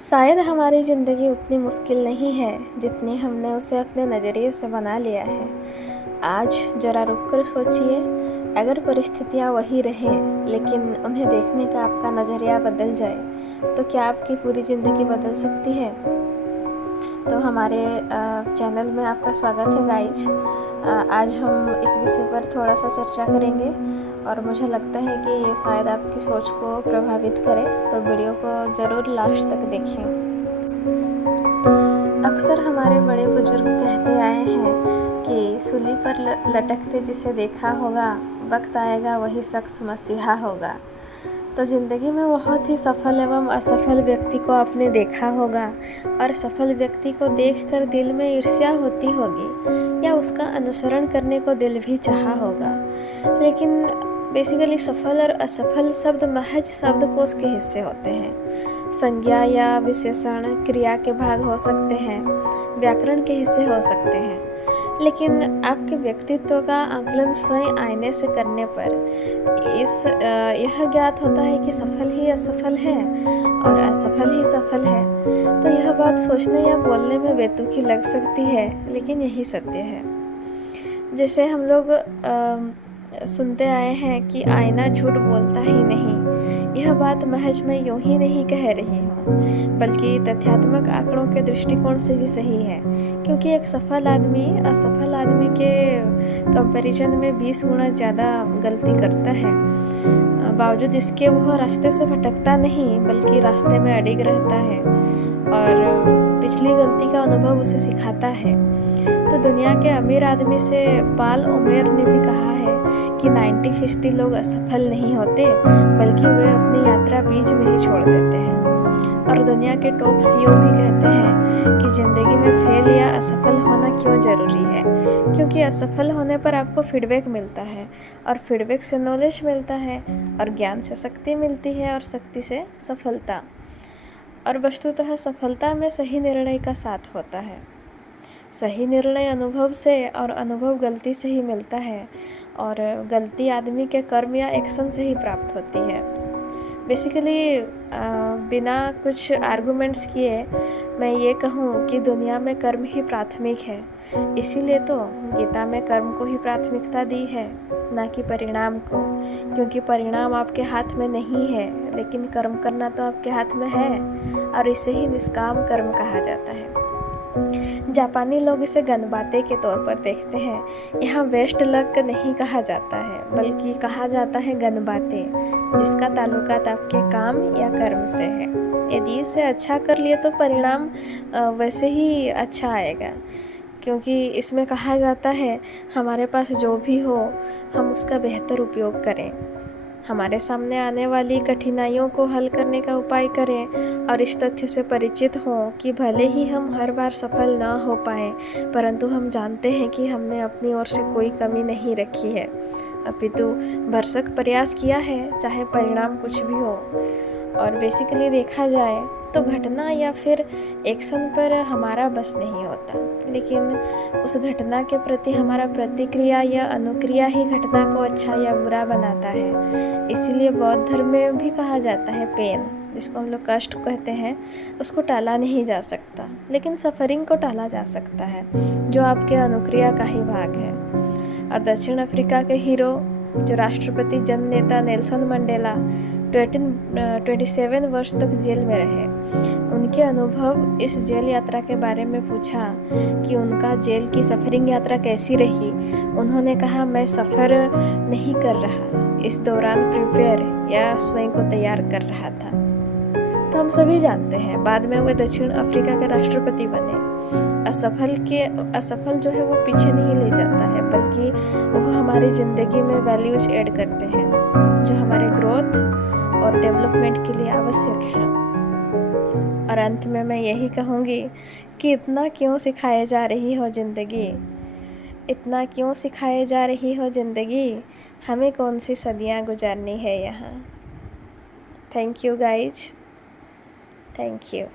शायद हमारी ज़िंदगी उतनी मुश्किल नहीं है जितनी हमने उसे अपने नज़रिए से बना लिया है। आज ज़रा रुक कर सोचिए, अगर परिस्थितियाँ वही रहें लेकिन उन्हें देखने का आपका नज़रिया बदल जाए, तो क्या आपकी पूरी ज़िंदगी बदल सकती है? तो हमारे चैनल में आपका स्वागत है गाइज। आज हम इस विषय पर थोड़ा सा चर्चा करेंगे और मुझे लगता है कि ये शायद आपकी सोच को प्रभावित करे, तो वीडियो को ज़रूर लास्ट तक देखें। अक्सर हमारे बड़े बुजुर्ग कहते आए हैं कि सूली पर लटकते जिसे देखा होगा, वक्त आएगा वही शख्स मसीहा होगा। तो ज़िंदगी में बहुत ही सफल एवं असफल व्यक्ति को आपने देखा होगा और सफल व्यक्ति को देखकर दिल में ईर्ष्या होती होगी या उसका अनुसरण करने को दिल भी चाहा होगा। लेकिन बेसिकली सफल और असफल शब्द महज शब्दकोश के हिस्से होते हैं। संज्ञा या विशेषण क्रिया के भाग हो सकते हैं, व्याकरण के हिस्से हो सकते हैं, लेकिन आपके व्यक्तित्व का आकलन स्वयं आईने से करने पर यह ज्ञात होता है कि सफल ही असफल है और असफल ही सफल है। तो यह बात सोचने या बोलने में बेतुकी लग सकती है, लेकिन यही सत्य है। जैसे हम लोग सुनते आए हैं कि आईना झूठ बोलता ही नहीं। यह बात महज मैं यूं ही नहीं कह रही हूँ, बल्कि तथ्यात्मक आंकड़ों के दृष्टिकोण से भी सही है, क्योंकि एक सफल आदमी असफल आदमी के कंपैरिजन में 20 गुना ज़्यादा गलती करता है। बावजूद इसके वह रास्ते से भटकता नहीं, बल्कि रास्ते में अडिग रहता है और पिछली गलती का अनुभव उसे सिखाता है। तो दुनिया के अमीर आदमी से पाल ओमेर ने भी कहा है कि 90% लोग असफल नहीं होते, बल्कि वे अपनी यात्रा बीच में ही छोड़ देते हैं। और दुनिया के टॉप सीईओ भी कहते हैं कि ज़िंदगी में फेल या असफल होना क्यों ज़रूरी है, क्योंकि असफल होने पर आपको फीडबैक मिलता है और फीडबैक से नॉलेज मिलता है और ज्ञान से शक्ति मिलती है और शक्ति से सफलता। और वस्तुतः सफलता में सही निर्णय का साथ होता है। सही निर्णय अनुभव से और अनुभव गलती से ही मिलता है और गलती आदमी के कर्म या एक्शन से ही प्राप्त होती है। बेसिकली बिना कुछ आर्गुमेंट्स किए मैं ये कहूँ कि दुनिया में कर्म ही प्राथमिक है। इसीलिए तो गीता में कर्म को ही प्राथमिकता दी है, ना कि परिणाम को, क्योंकि परिणाम आपके हाथ में नहीं है, लेकिन कर्म करना तो आपके हाथ में है और इसे ही निष्काम कर्म कहा जाता है। जापानी लोग इसे गनबाते के तौर पर देखते हैं। यहाँ वेस्ट लक नहीं कहा जाता है, बल्कि कहा जाता है गनबाते, जिसका ताल्लुकात आपके काम या कर्म से है। यदि इसे अच्छा कर लिए तो परिणाम वैसे ही अच्छा आएगा, क्योंकि इसमें कहा जाता है हमारे पास जो भी हो हम उसका बेहतर उपयोग करें, हमारे सामने आने वाली कठिनाइयों को हल करने का उपाय करें और इस तथ्य से परिचित हों कि भले ही हम हर बार सफल न हो पाएं, परंतु हम जानते हैं कि हमने अपनी ओर से कोई कमी नहीं रखी है, अपितु भरसक प्रयास किया है, चाहे परिणाम कुछ भी हो। और बेसिकली देखा जाए तो घटना या फिर एक्शन पर हमारा बस नहीं होता, लेकिन उस घटना के प्रति हमारा प्रतिक्रिया या अनुक्रिया ही घटना को अच्छा या बुरा बनाता है। इसीलिए बौद्ध धर्म में भी कहा जाता है पेन, जिसको हम लोग कष्ट कहते हैं, उसको टाला नहीं जा सकता, लेकिन सफरिंग को टाला जा सकता है, जो आपके अनुक्रिया का ही भाग है। और दक्षिण अफ्रीका के हीरो जो राष्ट्रपति जननेता नेल्सन मंडेला 27 वर्ष तक जेल में रहे, उनके अनुभव इस जेल यात्रा के बारे में पूछा कि उनका जेल की सफरिंग यात्रा कैसी रही। उन्होंने कहा, मैं सफ़र नहीं कर रहा, इस दौरान प्रिपेयर या स्वयं को तैयार कर रहा था। तो हम सभी जानते हैं बाद में वे दक्षिण अफ्रीका के राष्ट्रपति बने। असफल जो है वो पीछे नहीं ले जाता है, बल्कि वो हमारी ज़िंदगी में वैल्यूज ऐड करते हैं जो हमारे ग्रोथ और डेवलपमेंट के लिए आवश्यक है। और अंत में मैं यही कहूँगी कि इतना क्यों सिखाए जा रही हो ज़िंदगी, इतना क्यों सिखाए जा रही हो ज़िंदगी, हमें कौन सी सदियाँ गुजारनी है यहाँ। Thank you guys, thank you.